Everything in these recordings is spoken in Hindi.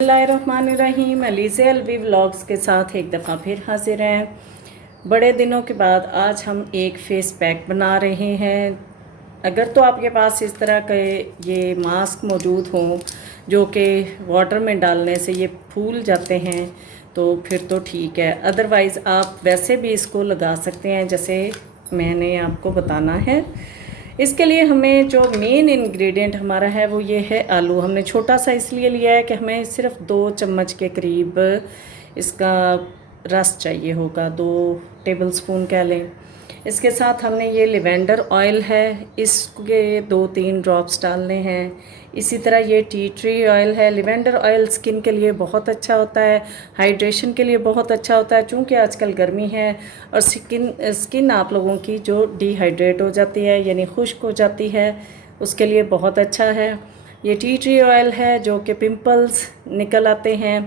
बिस्मिल्लाहिर्रहमानिर्रहीम। अलीज़े अलवी व्लॉग्स के साथ एक दफ़ा फिर हाजिर हैं। बड़े दिनों के बाद आज हम एक फ़ेस पैक बना रहे हैं। अगर तो आपके पास इस तरह के ये मास्क मौजूद हों जो कि वाटर में डालने से ये फूल जाते हैं तो फिर तो ठीक है, अदरवाइज़ आप वैसे भी इसको लगा सकते हैं जैसे मैंने आपको बताना है। इसके लिए हमें जो मेन इंग्रेडिएंट हमारा है वो ये है आलू। हमने छोटा सा इसलिए लिया है कि हमें सिर्फ 2 चम्मच के करीब इसका रस चाहिए होगा, 2 टेबलस्पून कह लें। इसके साथ हमने ये लिवेंडर ऑयल है, इसके 2-3 ड्रॉप्स डालने हैं। इसी तरह ये टी ट्री ऑयल है। लिवेंडर ऑयल स्किन के लिए बहुत अच्छा होता है, हाइड्रेशन के लिए बहुत अच्छा होता है। चूँकि आजकल गर्मी है और स्किन आप लोगों की जो डिहाइड्रेट हो जाती है यानी खुश्क हो जाती है, उसके लिए बहुत अच्छा है। ये टी ट्री ऑयल है जो कि पिंपल्स निकल आते हैं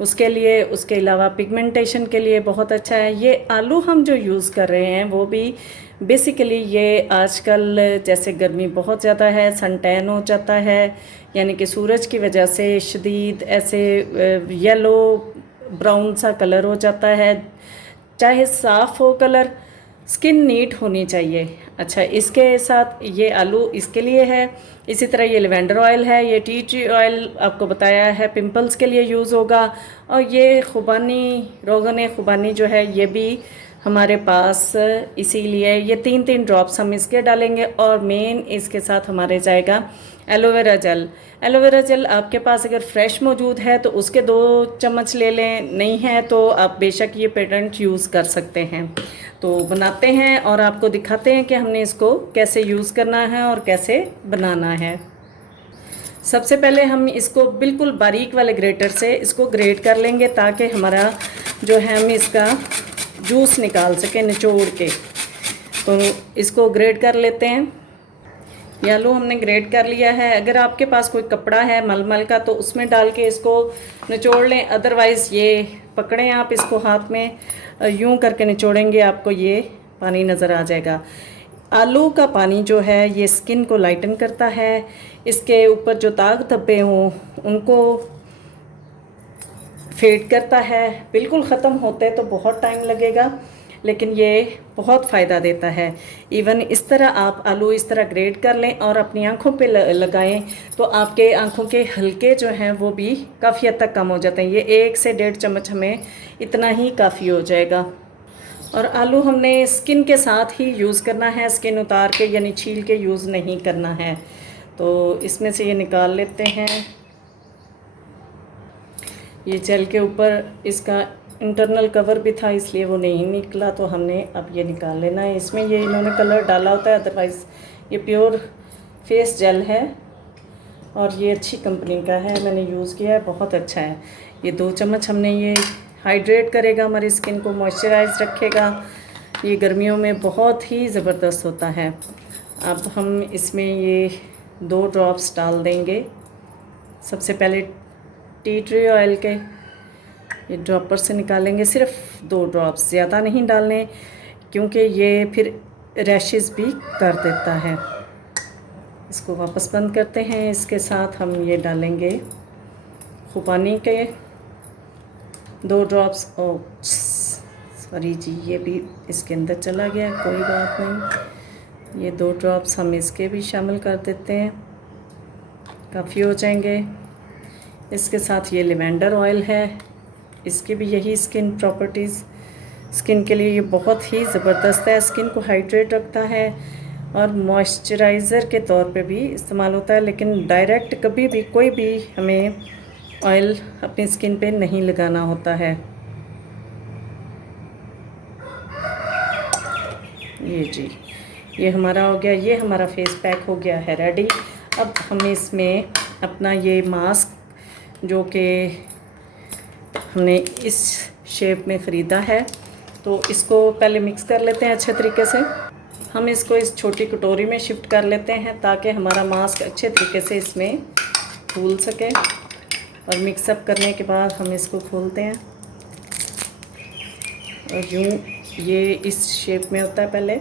उसके लिए, उसके अलावा पिगमेंटेशन के लिए बहुत अच्छा है। ये आलू हम जो यूज़ कर रहे हैं वो भी बेसिकली ये आजकल जैसे गर्मी बहुत ज़्यादा है, सन टैन हो जाता है, यानी कि सूरज की वजह से शदीद ऐसे येलो ब्राउन सा कलर हो जाता है। चाहे साफ़ हो कलर, स्किन नीट होनी चाहिए। अच्छा, इसके साथ ये आलू इसके लिए है। इसी तरह ये लिवेंडर ऑयल है, ये टी ट्री ऑयल आपको बताया है पिंपल्स के लिए यूज़ होगा। और ये खुबानी, रोगन खुबानी जो है ये भी हमारे पास, इसीलिए ये 3-3 ड्रॉप्स हम इसके डालेंगे। और मेन इसके साथ हमारे जाएगा एलोवेरा जेल। एलोवेरा जेल आपके पास अगर फ्रेश मौजूद है तो उसके 2 चम्मच ले लें, नहीं है तो आप बेशक ये पेटेंट यूज़ कर सकते हैं। तो बनाते हैं और आपको दिखाते हैं कि हमने इसको कैसे यूज़ करना है और कैसे बनाना है। सबसे पहले हम इसको बिल्कुल बारीक वाले ग्रेटर से इसको ग्रेट कर लेंगे ताकि हमारा जो है हम इसका जूस निकाल सकें निचोड़ के। तो इसको ग्रेट कर लेते हैं। ये आलू हमने ग्रेट कर लिया है। अगर आपके पास कोई कपड़ा है मलमल का तो उसमें डाल के इसको निचोड़ लें, अदरवाइज़ ये पकड़ें आप इसको हाथ में, यूं करके निचोड़ेंगे आपको ये पानी नज़र आ जाएगा। आलू का पानी जो है ये स्किन को लाइटन करता है, इसके ऊपर जो दाग धब्बे हों उनको फेड करता है। बिल्कुल ख़त्म होते तो बहुत टाइम लगेगा लेकिन ये बहुत फ़ायदा देता है। इवन इस तरह आप आलू इस तरह ग्रेट कर लें और अपनी आँखों पे लगाएं तो आपके आँखों के हल्के जो हैं वो भी काफ़ी हद तक कम हो जाते हैं। ये 1 से 1.5 चम्मच हमें इतना ही काफ़ी हो जाएगा। और आलू हमने स्किन के साथ ही यूज़ करना है, स्किन उतार के यानी छील के यूज़ नहीं करना है। तो इसमें से ये निकाल लेते हैं। ये जेल के ऊपर इसका इंटरनल कवर भी था इसलिए वो नहीं निकला, तो हमने अब ये निकाल लेना है। इसमें ये इन्होंने कलर डाला होता है, अदरवाइज़ ये प्योर फेस जेल है और ये अच्छी कंपनी का है, मैंने यूज़ किया है, बहुत अच्छा है। ये 2 चम्मच हमने ये हाइड्रेट करेगा, हमारी स्किन को मॉइस्चराइज रखेगा। ये गर्मियों में बहुत ही ज़बरदस्त होता है। अब हम इसमें ये 2 ड्रॉप्स डाल देंगे। सबसे पहले टी ट्री ऑयल के ये ड्रॉपर से निकालेंगे, सिर्फ 2 ड्रॉप्स, ज़्यादा नहीं डालने क्योंकि ये फिर रैशेस भी कर देता है। इसको वापस बंद करते हैं। इसके साथ हम ये डालेंगे खुबानी के 2 ड्रॉप्स। ओ सॉरी जी, ये भी इसके अंदर चला गया, कोई बात नहीं। ये 2 ड्रॉप्स हम इसके भी शामिल कर देते हैं, काफ़ी हो जाएंगे। इसके साथ ये लिवेंडर ऑयल है, इसकी भी यही स्किन प्रॉपर्टीज़, स्किन के लिए ये बहुत ही ज़बरदस्त है, स्किन को हाइड्रेट रखता है और मॉइस्चराइज़र के तौर पे भी इस्तेमाल होता है। लेकिन डायरेक्ट कभी भी कोई भी हमें ऑयल अपनी स्किन पे नहीं लगाना होता है। ये जी, ये हमारा हो गया, ये हमारा फेस पैक हो गया है रेडी। अब हमें इसमें अपना ये मास्क जो कि हमने इस शेप में ख़रीदा है तो इसको पहले मिक्स कर लेते हैं अच्छे तरीके से। हम इसको इस छोटी कटोरी में शिफ्ट कर लेते हैं ताकि हमारा मास्क अच्छे तरीके से इसमें फूल सके। और मिक्सअप करने के बाद हम इसको खोलते हैं और यूँ ये इस शेप में होता है, पहले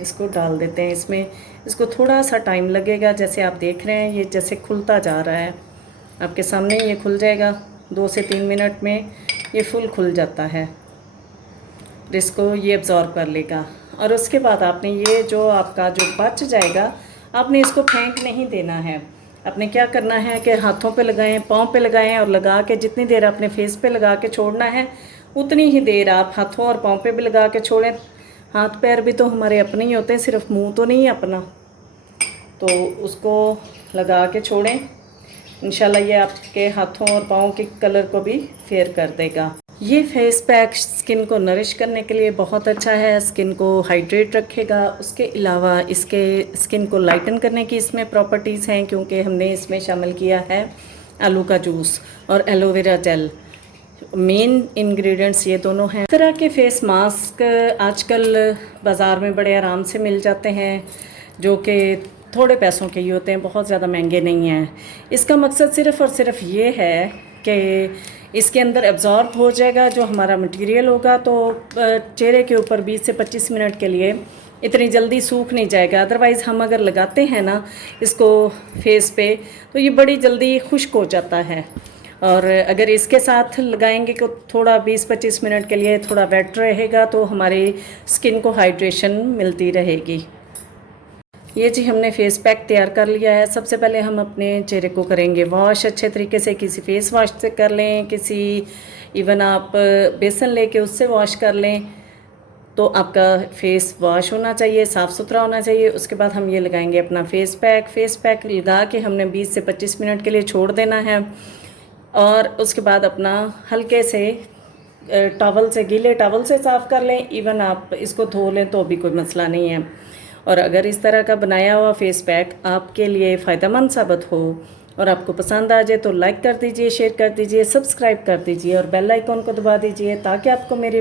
इसको डाल देते हैं इसमें। इसको थोड़ा सा टाइम लगेगा, जैसे आप देख रहे हैं ये जैसे खुलता जा रहा है आपके सामने ये खुल जाएगा, 2 से 3 मिनट में ये फुल खुल जाता है। इसको ये अब्ज़ॉर्ब कर लेगा। और उसके बाद आपने ये जो आपका जो बच जाएगा, आपने इसको फेंक नहीं देना है। आपने क्या करना है कि हाथों पे लगाएं, पाँव पे लगाएं और लगा के जितनी देर अपने फेस पे लगा के छोड़ना है उतनी ही देर आप हाथों और पाँव पे भी लगा के छोड़ें। हाथ पैर भी तो हमारे अपने ही होते हैं, सिर्फ मुंह तो नहीं अपना। तो उसको लगा के छोड़ें, इंशाल्लाह ये आपके हाथों और पाँव के कलर को भी फेयर कर देगा। ये फेस पैक स्किन को नरिश करने के लिए बहुत अच्छा है, स्किन को हाइड्रेट रखेगा। उसके अलावा इसके स्किन को लाइटन करने की इसमें प्रॉपर्टीज़ हैं, क्योंकि हमने इसमें शामिल किया है आलू का जूस और एलोवेरा जेल। मेन इंग्रेडिएंट्स ये दोनों हैं। इस तरह के फेस मास्क आजकल बाज़ार में बड़े आराम से मिल जाते हैं, जो कि थोड़े पैसों के ही होते हैं, बहुत ज़्यादा महंगे नहीं हैं। इसका मकसद सिर्फ़ और सिर्फ ये है कि इसके अंदर एब्ज़ॉर्ब हो जाएगा जो हमारा मटेरियल होगा, तो चेहरे के ऊपर 20 से 25 मिनट के लिए इतनी जल्दी सूख नहीं जाएगा। अदरवाइज़ हम अगर लगाते हैं ना इसको फेस पे, तो ये बड़ी जल्दी खुश्क हो जाता है। और अगर इसके साथ लगाएंगे तो थोड़ा 20-25 मिनट के लिए थोड़ा वेट रहेगा, तो हमारी स्किन को हाइड्रेशन मिलती रहेगी। ये जी हमने फेस पैक तैयार कर लिया है। सबसे पहले हम अपने चेहरे को करेंगे वॉश अच्छे तरीके से, किसी फेस वॉश से कर लें, किसी इवन आप बेसन लेके उससे वॉश कर लें, तो आपका फेस वॉश होना चाहिए, साफ़ सुथरा होना चाहिए। उसके बाद हम ये लगाएंगे अपना फेस पैक लगा के हमने 20 से 25 मिनट के लिए छोड़ देना है। और उसके बाद अपना हल्के से टॉवल से, गीले टॉवल से साफ़ कर लें। इवन आप इसको धो लें तो भी कोई मसला नहीं है। और अगर इस तरह का बनाया हुआ फेस पैक आपके लिए फ़ायदेमंद साबित हो और आपको पसंद आ जाए तो लाइक कर दीजिए, शेयर कर दीजिए, सब्सक्राइब कर दीजिए और बेल आइकॉन को दबा दीजिए, ताकि आपको मेरे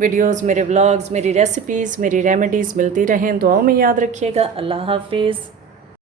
वीडियोज़, मेरे व्लॉग्स, मेरी रेसिपीज़, मेरी रेमेडीज़ मिलती रहें। दुआओं में याद रखिएगा। अल्लाह हाफिज़।